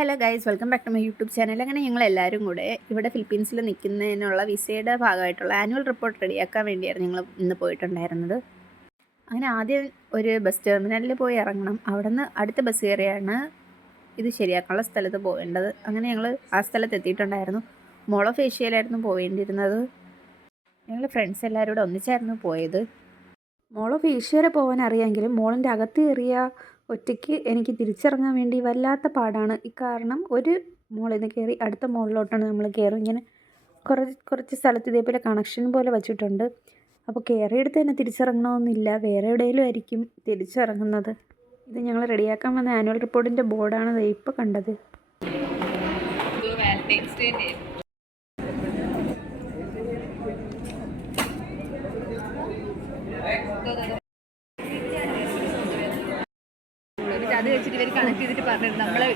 Hello guys, welcome back to my YouTube channel. അങ്ങനെ ഞങ്ങളെല്ലാവരും കൂടെ ഇവിടെ ഫിലിപ്പീൻസിൽ നിൽക്കുന്നതിനുള്ള വിസയുടെ ഭാഗമായിട്ടുള്ള ആനുവൽ റിപ്പോർട്ട് റെഡിയാക്കാൻ വേണ്ടിയാണ് ഞങ്ങൾ ഇന്ന് പോയിട്ടുണ്ടായിരുന്നത്. അങ്ങനെ ആദ്യം ഒരു ബസ് ടെർമിനലിൽ പോയി ഇറങ്ങണം. അവിടെ നിന്ന് അടുത്ത ബസ് കയറിയാണ് ഇത് ശരിയാക്കാനുള്ള സ്ഥലത്ത് പോകേണ്ടത്. അങ്ങനെ ഞങ്ങൾ ആ സ്ഥലത്ത് എത്തിയിട്ടുണ്ടായിരുന്നു. മോൾ ഓഫ് ഏഷ്യയിലായിരുന്നു പോവേണ്ടിയിരുന്നത്. ഞങ്ങൾ ഫ്രണ്ട്സ് എല്ലാവരും കൂടെ ഒന്നിച്ചായിരുന്നു പോയത്. മോൾ ഓഫ് ഏഷ്യ വരെ പോകാൻ അറിയാമെങ്കിലും മോളിൻ്റെ അകത്ത് കയറിയ ഒറ്റയ്ക്ക് എനിക്ക് തിരിച്ചിറങ്ങാൻ വേണ്ടി വല്ലാത്ത പാടാണ്. കാരണം ഒരു മോളിൽ നിന്ന് കയറി അടുത്ത മോളിലോട്ടാണ് നമ്മൾ കയറും. ഇങ്ങനെ കുറച്ച് സ്ഥലത്ത് ഇതേപോലെ കണക്ഷൻ പോലെ വച്ചിട്ടുണ്ട്. അപ്പോൾ കയറിയെടുത്ത് തന്നെ തിരിച്ചിറങ്ങണമെന്നില്ല, വേറെ എവിടെയെങ്കിലും ആയിരിക്കും തിരിച്ചിറങ്ങുന്നത്. ഇത് ഞങ്ങൾ റെഡിയാക്കാൻ വന്ന ആനുവൽ റിപ്പോർട്ടിൻ്റെ ബോർഡാണ് ഇപ്പോൾ കണ്ടത്. അത് വെച്ചിട്ട് ഇവർ കണക്ട് ചെയ്തിട്ട് പറഞ്ഞു നമ്മളെ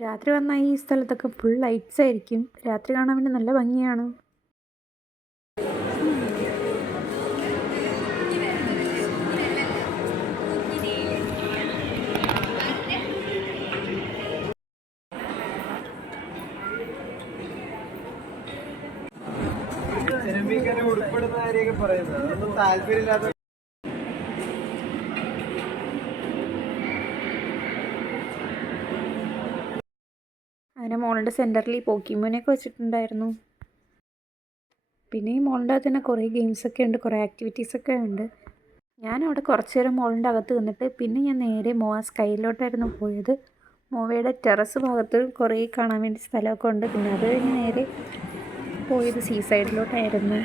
രാത്രി വന്നാൽ ഈ സ്ഥലത്തൊക്കെ ഫുൾ ലൈറ്റ്സ് ആയിരിക്കും. രാത്രി കാണാൻ വേണ്ടി നല്ല ഭംഗിയാണ്. ഉൾപ്പെടുന്ന കാര്യമൊക്കെ പറയുന്നത് അതൊന്നും താല്പര്യമില്ലാത്ത അങ്ങനെ മോളുടെ സെൻറ്ററിൽ ഈ പോക്കിമോനെയൊക്കെ വെച്ചിട്ടുണ്ടായിരുന്നു. പിന്നെ ഈ മോളിൻ്റെ അകത്ത് തന്നെ കുറേ ഗെയിംസൊക്കെ ഉണ്ട്, കുറേ ആക്ടിവിറ്റീസൊക്കെ ഉണ്ട്. ഞാനവിടെ കുറച്ച് നേരം മോളിൻ്റെ അകത്ത് നിന്നിട്ട് പിന്നെ ഞാൻ നേരെ മോവ സ്കൈയിലോട്ടായിരുന്നു പോയത്. മോവയുടെ ടെറസ് ഭാഗത്ത് കുറേ കാണാൻ വേണ്ടി സ്ഥലമൊക്കെ ഉണ്ട്. പിന്നെ അത് കഴിഞ്ഞ് നേരെ പോയത് സീ സൈഡിലോട്ടായിരുന്നു.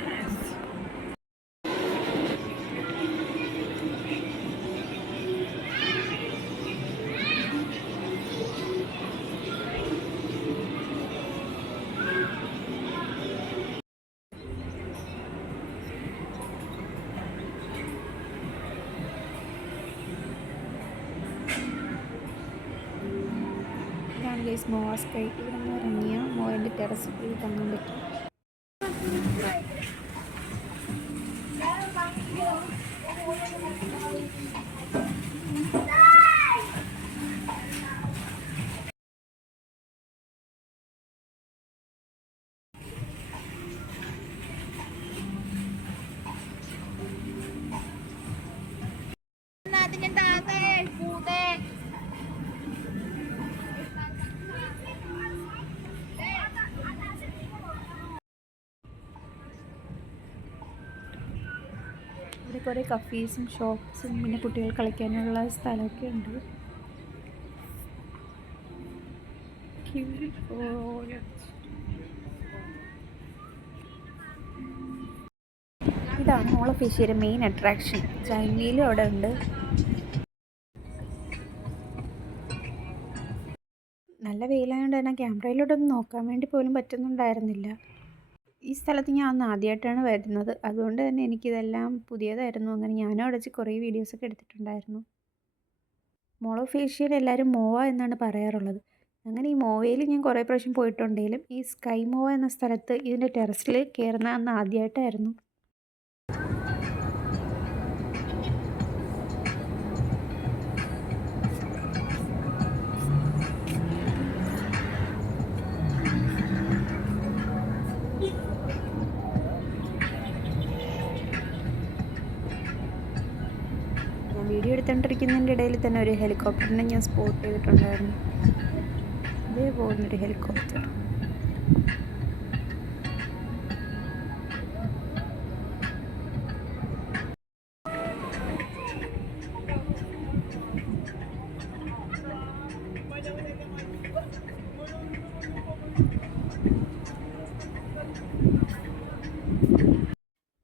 ഇതാണ് ഗൈസ് മോവ സ്കൈ. ഇവിടെ നിന്ന് ഇറങ്ങിയ മോവൻ്റെ ടെറസ് പോയി കാണാൻ പറ്റും. ഇവിടെ കുറേ കഫേസും ഷോപ്സും പിന്നെ കുട്ടികൾ കളിക്കാനുള്ള സ്ഥലമൊക്കെ ഉണ്ട്. ഇതാണ് മോൾ ഓഫ് ഏഷ്യയുടെ മെയിൻ അട്രാക്ഷൻ. ചൈനയിലും അവിടെ ഉണ്ട്. നല്ല വെയിലായതുകൊണ്ട് തന്നെ ക്യാമറയിലോട്ടൊന്നും നോക്കാൻ വേണ്ടി പോലും പറ്റുന്നുണ്ടായിരുന്നില്ല. ഈ സ്ഥലത്ത് ഞാൻ അന്ന് ആദ്യമായിട്ടാണ് വരുന്നത്, അതുകൊണ്ട് തന്നെ എനിക്കിതെല്ലാം പുതിയതായിരുന്നു. അങ്ങനെ ഞാനും അവിടെ വെച്ച് കുറേ വീഡിയോസൊക്കെ എടുത്തിട്ടുണ്ടായിരുന്നു. മോൾ ഓഫ് ഏഷ്യയിൽ എല്ലാവരും മോവ എന്നാണ് പറയാറുള്ളത്. അങ്ങനെ ഈ മോവയിൽ ഞാൻ കുറേ പ്രാവശ്യം പോയിട്ടുണ്ടെങ്കിലും ഈ സ്കൈ മോവ എന്ന സ്ഥലത്ത് ഇതിൻ്റെ ടെറസിൽ കയറുന്ന അന്ന് ആദ്യമായിട്ടായിരുന്നു. വീഡിയോ എടുത്തുകൊണ്ടിരിക്കുന്നതിൻ്റെ ഇടയിൽ തന്നെ ഒരു ഹെലികോപ്റ്ററിനെ ഞാൻ സ്പോട്ട് ചെയ്തിട്ടുണ്ടായിരുന്നു. ഇതേ പോകുന്നൊരു ഹെലികോപ്റ്റർ.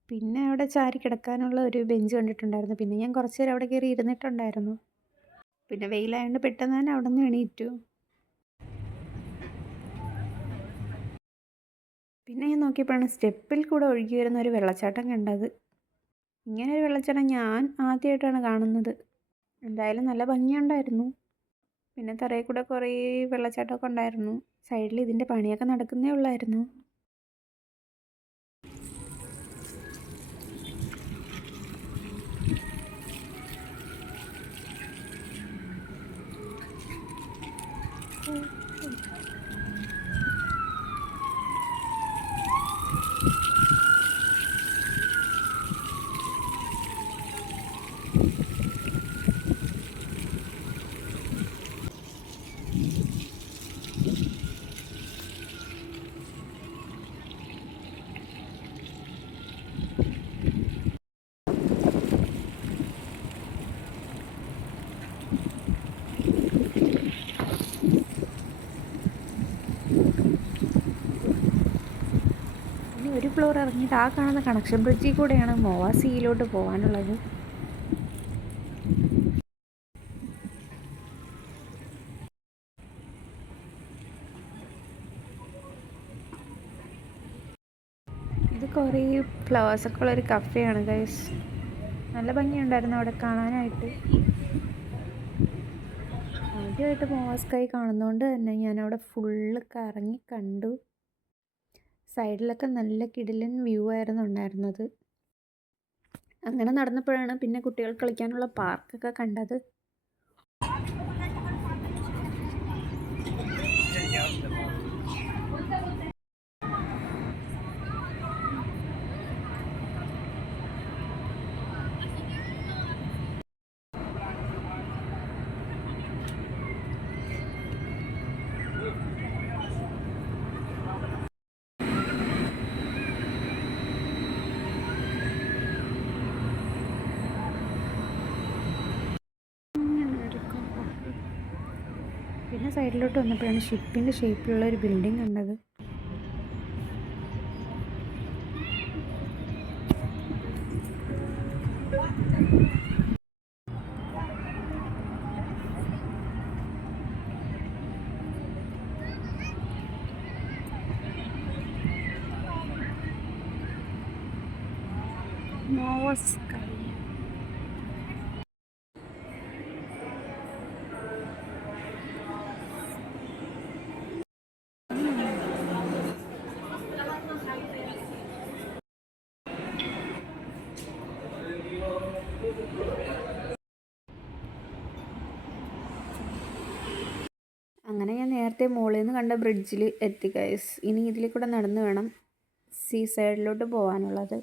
പിന്നെ അവിടെ ചാരി കിടക്കാനുള്ള ഒരു ബെഞ്ച് കണ്ടിട്ടുണ്ടായിരുന്നു. പിന്നെ ഞാൻ കുറച്ച് നേരം അവിടെ കയറി ഇരുന്നിട്ടുണ്ടായിരുന്നു. പിന്നെ വെയിലായതുകൊണ്ട് പെട്ടെന്ന് തന്നെ അവിടെ നിന്ന് എണീറ്റു. പിന്നെ ഞാൻ നോക്കിയപ്പോഴാണ് സ്റ്റെപ്പിൽ കൂടെ ഒഴുകി വരുന്ന ഒരു വെള്ളച്ചാട്ടം കണ്ടത്. ഇങ്ങനെ ഒരു വെള്ളച്ചാട്ടം ഞാൻ ആദ്യമായിട്ടാണ് കാണുന്നത്. എന്തായാലും നല്ല ഭംഗിയുണ്ടായിരുന്നു. പിന്നെ തറയിൽ കൂടെ കുറേ വെള്ളച്ചാട്ടമൊക്കെ ഉണ്ടായിരുന്നു. സൈഡിൽ ഇതിൻ്റെ പണിയൊക്കെ നടക്കുന്നേ ഉള്ളായിരുന്നു. ഇനി ഒരു ഫ്ലോർ ഇറങ്ങിയിട്ട് ആ കാണുന്ന കണക്ഷൻ ബ്രിഡ്ജിൽ കൂടെയാണ് മോവ സീയിലോട്ട് പോകാനുള്ളത്. ഇത് കുറേ ഫ്ലവേഴ്സൊക്കെ ഉള്ളൊരു കഫേയാണ് ഗൈസ്. നല്ല ഭംഗിയുണ്ടായിരുന്നു അവിടെ കാണാനായിട്ട്. ആദ്യമായിട്ട് മോവ സ്കൈ കാണുന്നതുകൊണ്ട് തന്നെ ഞാനവിടെ ഫുള്ള് കറങ്ങി കണ്ടു. സൈഡിലൊക്കെ നല്ല കിടിലൻ വ്യൂ ആയിരുന്നു ഉണ്ടായിരുന്നത്. അങ്ങനെ നടന്നപ്പോഴാണ് പിന്നെ കുട്ടികൾ കളിക്കാനുള്ള പാർക്കൊക്കെ കണ്ടത്. പിന്നെ സൈഡിലോട്ട് വന്നപ്പോഴാണ് ഷിപ്പിൻ്റെ ഷേപ്പിലുള്ള ഒരു ബിൽഡിംഗ് കണ്ടത്. മോവ സ്കൈ. അങ്ങനെ ഞാൻ നേരത്തെ മുകളിൽ നിന്ന് കണ്ട ബ്രിഡ്ജിൽ എത്തി ഗൈസ്. ഇനി ഇതിൽ കൂടെ നടന്ന് വേണം സീ സൈഡിലോട്ട് പോകാനുള്ളത്.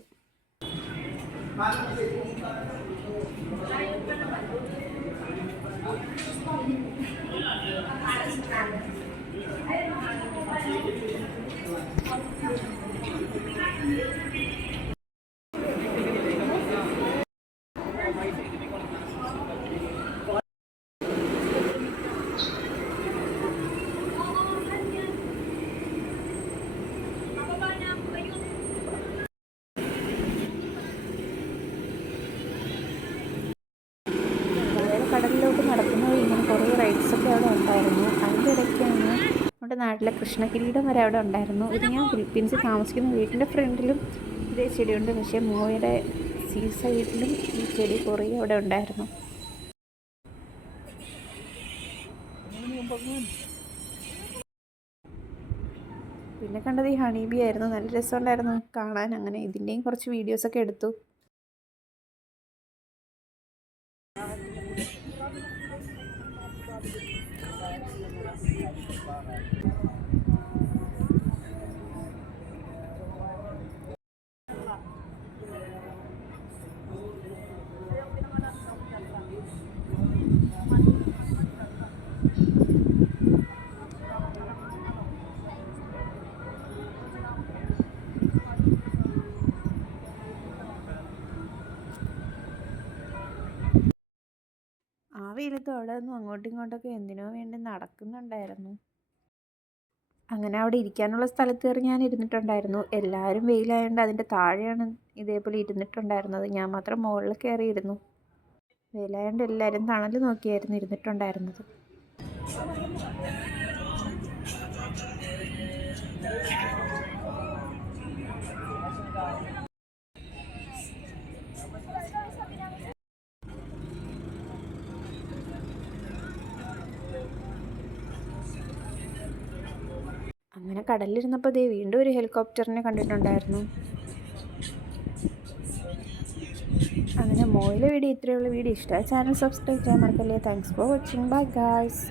കടലിലോട്ട് നടക്കുന്നത് ഇങ്ങനെ കുറേ റൈഡ്സൊക്കെ അവിടെ ഉണ്ടായിരുന്നു. അതിൻ്റെ ഇടയ്ക്കാണ് നമ്മുടെ നാട്ടിലെ കൃഷ്ണകിരീടം വരെ അവിടെ ഉണ്ടായിരുന്നു. ഇത് ഞാൻ ഫിലിപ്പീൻസിൽ താമസിക്കുന്ന വീട്ടിൻ്റെ ഫ്രണ്ടിലും ഇതേ ചെടിയുണ്ട്. പക്ഷേ മോയുടെ സീ സൈഡിലും ഈ ചെടി കുറേ അവിടെ ഉണ്ടായിരുന്നു. പിന്നെ കണ്ടത് ഈ ഹണി ബീ ആയിരുന്നു. നല്ല രസമുണ്ടായിരുന്നു കാണാൻ. അങ്ങനെ ഇതിൻ്റെയും കുറച്ച് വീഡിയോസൊക്കെ എടുത്തു. ആ വെയിലത്ത് അവിടെ നിന്നും അങ്ങോട്ടും ഇങ്ങോട്ടൊക്കെ എന്തിനോ വേണ്ടി നടക്കുന്നുണ്ടായിരുന്നു. അങ്ങനെ അവിടെ ഇരിക്കാനുള്ള സ്ഥലത്ത് കയറി ഞാൻ ഇരുന്നിട്ടുണ്ടായിരുന്നു. എല്ലാവരും വെയിലായതുകൊണ്ട് അതിൻ്റെ താഴെയാണ് ഇതേപോലെ ഇരുന്നിട്ടുണ്ടായിരുന്നത്. ഞാൻ മാത്രം മുകളിൽ കയറിയിരുന്നു. വെയിലായതുകൊണ്ട് എല്ലാവരും തണൽ നോക്കിയായിരുന്നു ഇരുന്നിട്ടുണ്ടായിരുന്നത്. അങ്ങനെ കടലിലിരുന്നപ്പോൾ ദേ വീണ്ടും ഒരു ഹെലികോപ്റ്ററിനെ കണ്ടിട്ടുണ്ടായിരുന്നു. അങ്ങനെ മോയിലെ വീഡിയോ ഇത്രയുള്ള വീഡിയോ ഇഷ്ടമായ ചാനൽ സബ്സ്ക്രൈബ് ചെയ്യാൻ മറക്കല്ലേ. Thanks for watching. Bye guys.